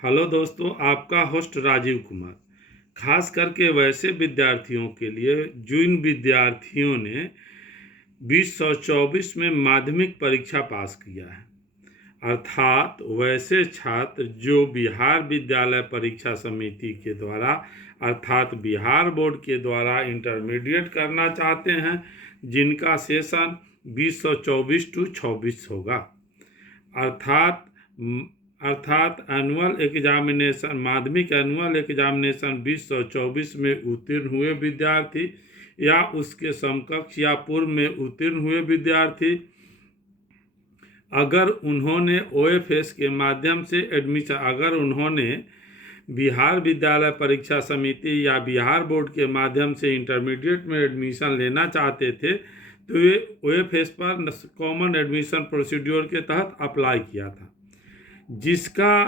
Hello दोस्तों, आपका host Rajiv Kumar. खास करके वैसे विद्यार्थियों के लिए जिन विद्यार्थियों ने 2024 में माध्यमिक परीक्षा पास किया है, अर्थात वैसे छात्र जो बिहार विद्यालय परीक्षा समिति के द्वारा अर्थात बिहार बोर्ड के द्वारा इंटरमीडिएट करना चाहते हैं, जिनका सेशन 2024 टू 26 होगा। अर्थात अर्थात एनुअल एग्जामिनेशन माध्यमिक एनुअल एग्जामिनेशन 2024 में उत्तीर्ण हुए विद्यार्थी या उसके समकक्ष या पूर्व में उत्तीर्ण हुए विद्यार्थी, अगर उन्होंने ओएफएस के माध्यम से अगर उन्होंने बिहार विद्यालय परीक्षा समिति या बिहार बोर्ड के माध्यम से इंटरमीडिएट में एडमिशन लेना चाहते थे, तो ये ओएफएस पर कॉमन एडमिशन प्रोसीड्योर के तहत अप्लाई किया था, जिसका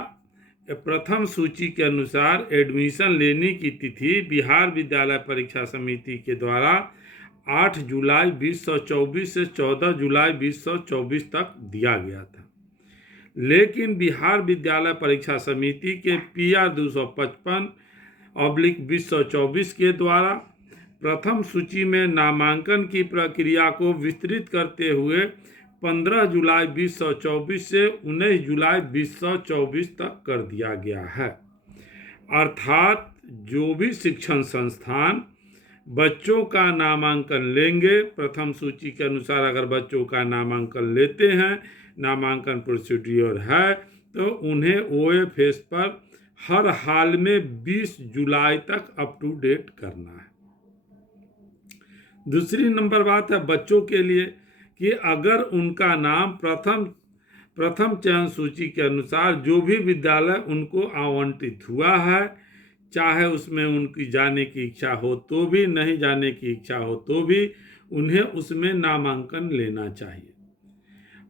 प्रथम सूची के अनुसार एडमिशन लेने की तिथि बिहार विद्यालय परीक्षा समिति के द्वारा 8 जुलाई 2024 से 14 जुलाई 2024 तक दिया गया था। लेकिन बिहार विद्यालय परीक्षा समिति के PR 255/2024 के द्वारा प्रथम सूची में नामांकन की प्रक्रिया को विस्तृत करते हुए 15 जुलाई 2024 से 19 जुलाई 2024 तक कर दिया गया है। अर्थात जो भी शिक्षण संस्थान बच्चों का नामांकन लेंगे, प्रथम सूची के अनुसार अगर बच्चों का नामांकन लेते हैं, नामांकन प्रोसीड्योर है, तो उन्हें ओएफएस पर हर हाल में 20 जुलाई तक अप टू डेट करना है। दूसरी नंबर बात है बच्चों के लिए कि अगर उनका नाम प्रथम चयन सूची के अनुसार जो भी विद्यालय उनको आवंटित हुआ है, चाहे उसमें उनकी जाने की इच्छा हो तो भी, नहीं जाने की इच्छा हो तो भी, उन्हें उसमें नामांकन लेना चाहिए।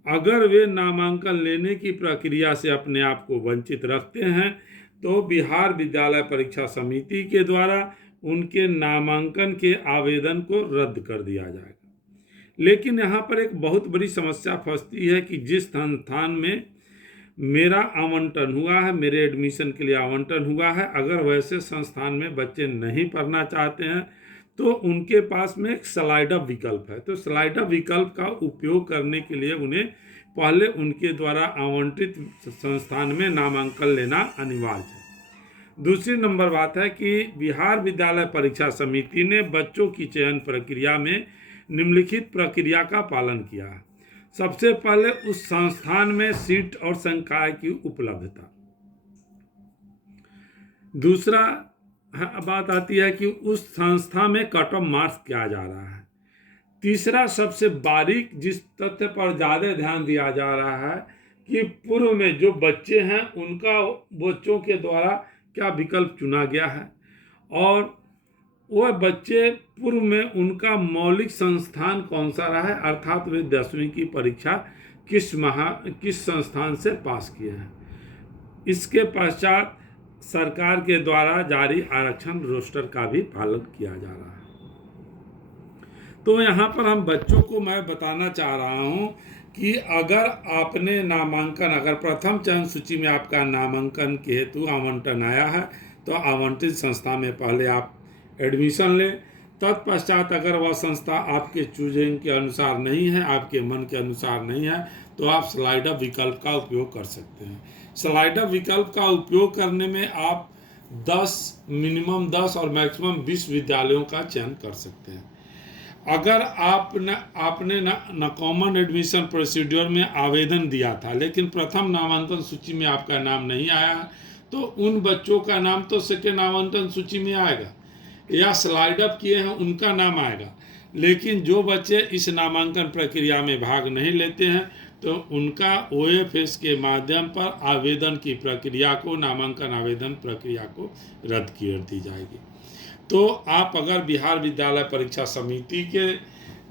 अगर वे नामांकन लेने की प्रक्रिया से अपने आप को वंचित रखते हैं, तो बिहार विद्यालय परीक्षा समिति के द्वारा उनके नामांकन के आवेदन को रद्द कर दिया जाएगा। लेकिन यहाँ पर एक बहुत बड़ी समस्या फंसती है कि जिस संस्थान में मेरा आवंटन हुआ है, मेरे एडमिशन के लिए आवंटन हुआ है, अगर वैसे संस्थान में बच्चे नहीं पढ़ना चाहते हैं, तो उनके पास में एक स्लाइड अप विकल्प है। तो स्लाइड अप विकल्प का उपयोग करने के लिए उन्हें पहले उनके द्वारा आवंटित संस्थान में नामांकन लेना अनिवार्य है। दूसरी नंबर बात है कि बिहार विद्यालय परीक्षा समिति ने बच्चों की चयन प्रक्रिया में निम्नलिखित प्रक्रिया का पालन किया है। सबसे पहले उस संस्थान में सीट और संकाय की उपलब्धता। दूसरा बात आती है कि उस संस्था में कट ऑफ मार्क्स क्या जा रहा है। तीसरा सबसे बारीक जिस तथ्य पर ज़्यादा ध्यान दिया जा रहा है कि पूर्व में जो बच्चे हैं उनका बच्चों के द्वारा क्या विकल्प चुना गया है, और वह बच्चे पूर्व में उनका मौलिक संस्थान कौन सा रहा है, अर्थात वे 10वीं की परीक्षा किस संस्थान से पास किए हैं। इसके पश्चात सरकार के द्वारा जारी आरक्षण रोस्टर का भी पालन किया जा रहा है। तो यहाँ पर हम बच्चों को मैं बताना चाह रहा हूँ कि अगर आपने नामांकन, अगर प्रथम चयन सूची में आपका नामांकन के हेतु आवंटन आया है, तो आवंटित संस्था में पहले आप एडमिशन लें। तत्पश्चात अगर वह संस्था आपके चूजिंग के अनुसार नहीं है, आपके मन के अनुसार नहीं है, तो आप स्लाइड अप विकल्प का उपयोग कर सकते हैं। स्लाइड अप विकल्प का उपयोग करने में आप मिनिमम 10 और मैक्सिमम 20 विद्यालयों का चयन कर सकते हैं। अगर आपने न कॉमन एडमिशन प्रोसीड्योर में आवेदन दिया था, लेकिन प्रथम नामांकन सूची में आपका नाम नहीं आया, तो उन बच्चों का नाम तो सेकेंड आवंटन सूची में आएगा, या स्लाइड अप किए हैं उनका नाम आएगा। लेकिन जो बच्चे इस नामांकन प्रक्रिया में भाग नहीं लेते हैं, तो उनका ओएफएस के माध्यम पर आवेदन की प्रक्रिया को, नामांकन आवेदन प्रक्रिया को रद्द कर दी जाएगी। तो आप अगर बिहार विद्यालय परीक्षा समिति के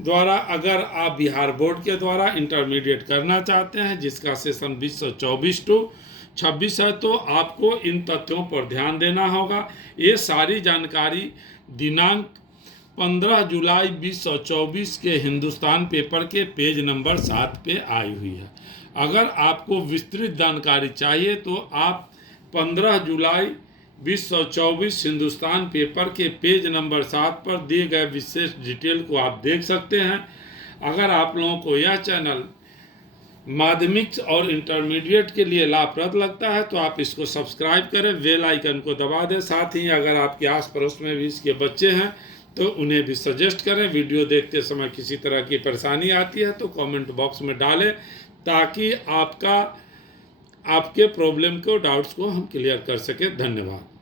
द्वारा, अगर आप बिहार बोर्ड के द्वारा इंटरमीडिएट करना चाहते हैं, जिसका सेशन 2024 टू 26 है, तो आपको इन तथ्यों पर ध्यान देना होगा। ये सारी जानकारी दिनांक 15 जुलाई 2024 के हिंदुस्तान पेपर के पेज नंबर 7 पे आई हुई है। अगर आपको विस्तृत जानकारी चाहिए तो आप 15 जुलाई 2024 हिंदुस्तान पेपर के पेज नंबर 7 पर दिए गए विशेष डिटेल को आप देख सकते हैं। अगर आप लोगों को यह चैनल माध्यमिक और इंटरमीडिएट के लिए लाभप्रद लगता है तो आप इसको सब्सक्राइब करें, बेल आइकन को दबा दें। साथ ही अगर आपके आस पड़ोस में भी इसके बच्चे हैं तो उन्हें भी सजेस्ट करें। वीडियो देखते समय किसी तरह की परेशानी आती है तो कमेंट बॉक्स में डालें, ताकि आपके प्रॉब्लम को, डाउट्स को हम क्लियर कर सकें। धन्यवाद।